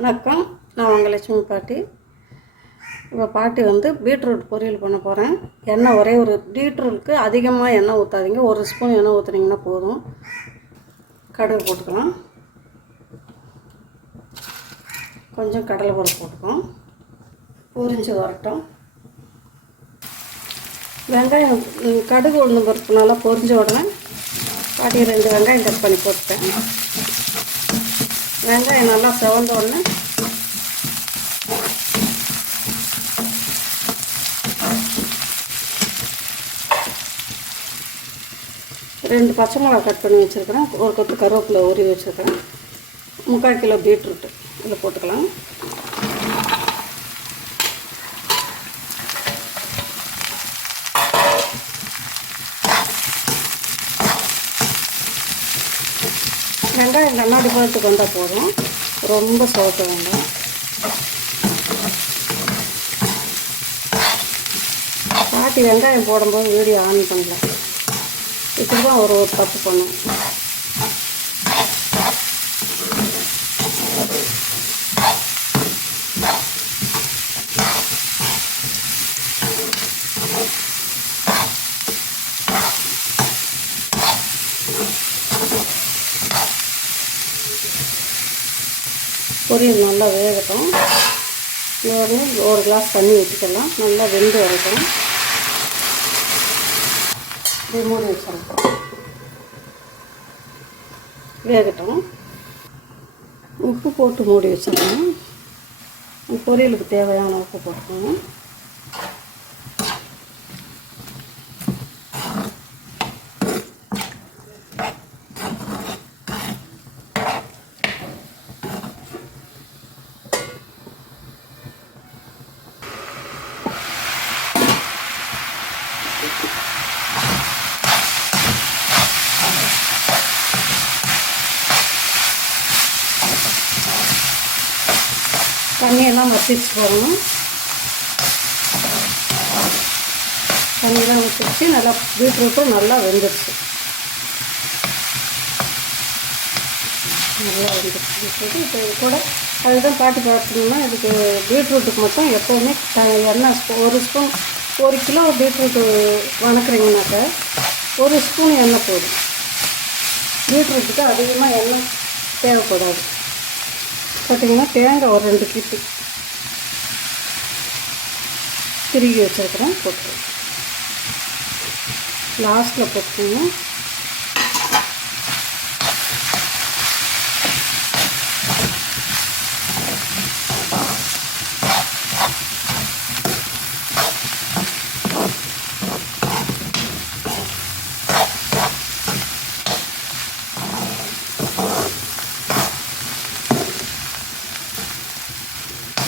வணக்கம். நான் உங்கள் லட்சுமி பாட்டி. இப்போ பாட்டி வந்து பீட்ரூட் பொரியல் பண்ண போகிறேன் எண்ணெய் ஒரே ஒரு பீட்ரூட்டுக்கு அதிகமாக எண்ணெய் ஊற்றாதீங்க ஒரு ஸ்பூன் எண்ணெய் ஊற்றுனீங்கன்னா போதும். கடுகு போட்டுக்கலாம். கொஞ்சம் கடலை பருப்பு போட்டுக்கலாம். பொரிஞ்சு வரட்டும். வெங்காயம் கடுகு உளுந்து பருப்பு நல்லா பொரிஞ்ச உடனே பாட்டி ரெண்டு வெங்காயம் கட் பண்ணி போட்டுட்டேன். வெங்காயம் நல்லா செவந்த உடனே ரெண்டு பச்சை மிளகா கட் பண்ணி வச்சுருக்கிறேன். ஒரு கொத்து கருவேப்பிலை ஊறி வச்சுருக்கிறேன். முக்கால் கிலோ பீட்ரூட்டு இதில் போட்டுக்கலாம். வெங்காயம் கண்ணாடி பழத்துக்கு வந்தால் போதும். ரொம்ப சவுக்க வேண்டாம் பாட்டி வெங்காயம் போடும்போது வீடியோ ஆன் பண்ணல. இப்படி தான் ஒரு ஒரு தப்பு பண்ணும். பொரியல் நல்லா வேகட்டும். இதோட ஒரு கிளாஸ் தண்ணி ஊற்றிக்கலாம் நல்லா வெந்து வரட்டும். இப்படி மூடி வச்சிடலாம். வேகட்டும். உப்பு போட்டு மூடி வச்சிடணும். பொரியலுக்கு தேவையான உப்பு போட்டுக்கணும் தண்ணியெல்லாம் வத்திச்சு போடணும் தண்ணியெல்லாம் வத்திச்சு நல்லா பீட்ரூட்டும் நல்லா வெந்துருச்சு. நல்லா வெந்துடுச்சு பீட்ரூட்டு இப்போ இது கூட அதுதான் பாட்டு பார்த்தீங்கன்னா இதுக்கு பீட்ரூட்டுக்கு மட்டும் எப்போவுமே த எண்ணெய் ஒரு ஸ்பூன் ஒரு கிலோ பீட்ரூட்டு வணக்குறீங்கனாக்கா ஒரு ஸ்பூன் எண்ணெய் போதும். பீட்ரூட்டுக்கு அதிகமாக எண்ணெய் தேவைப்படாது. பார்த்தீங்கன்னா தேங்காய் ஒரு ரெண்டு கிட்டு. திருகி வச்சுருக்கிறேன் போட்டு லாஸ்ட்டில் போட்டுக்கோங்க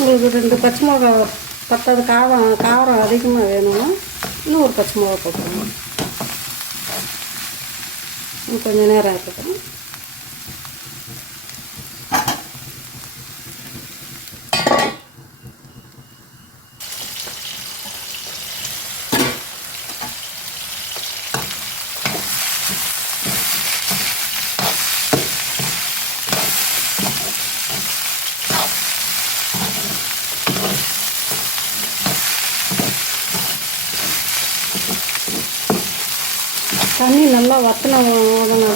உங்களுக்கு ரெண்டு பச்சை மிளகா பத்தாவது காரம் காரம் அதிகமாக வேணும்னா இன்னும் ஒரு பச்சை மிளகா போட்டுருங்க கொஞ்சம் நேரம் இருக்கட்டும் தண்ணி நல்லா வத்தின உடனே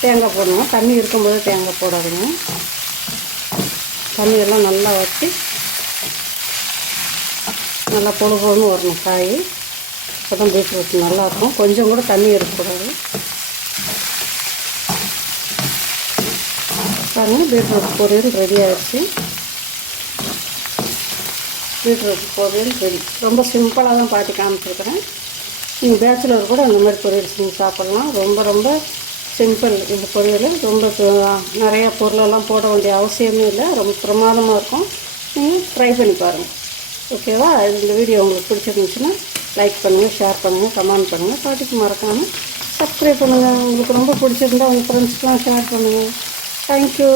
தேங்காய் போடணும். தண்ணி இருக்கும்போது தேங்காய் போடாதுங்க. தண்ணியெல்லாம் நல்லா வச்சு நல்லா பொழு பொழுன்னு வரணும் காய் அப்போ தான் பீட்ரூட் நல்லாயிருக்கும் கொஞ்சம் கூட தண்ணி இருக்கக்கூடாது. பாருங்க பீட்ரூட் பொரியல் ரெடி ஆகிடுச்சு பீட்ரூட் பொரியல் ரெடி. ரொம்ப சிம்பிளாக தான் பார்த்து காமிச்சிருக்கிறேன். நீங்கள் பேச்சுலர் கூட அந்த மாதிரி பொரியல் செஞ்சு சாப்பிட்லாம். ரொம்ப ரொம்ப சிம்பிள் இந்த பொரியல் ரொம்ப நிறையா பொருளெல்லாம் போட வேண்டிய அவசியமே இல்லை. ரொம்ப பிரமாதமாக இருக்கும். நீங்கள் ட்ரை பண்ணி பாருங்கள் ஓகேவா இந்த வீடியோ உங்களுக்கு பிடிச்சிருந்துச்சுன்னா லைக் பண்ணுங்கள் ஷேர் பண்ணுங்கள் கமெண்ட் பண்ணுங்கள் பாட்டிக்கு மறக்காமல் சப்ஸ்கிரைப் பண்ணுங்கள் உங்களுக்கு ரொம்ப பிடிச்சிருந்தா உங்கள் ஃப்ரெண்ட்ஸ்க்கெலாம் ஷேர் பண்ணுங்கள் தேங்க்யூ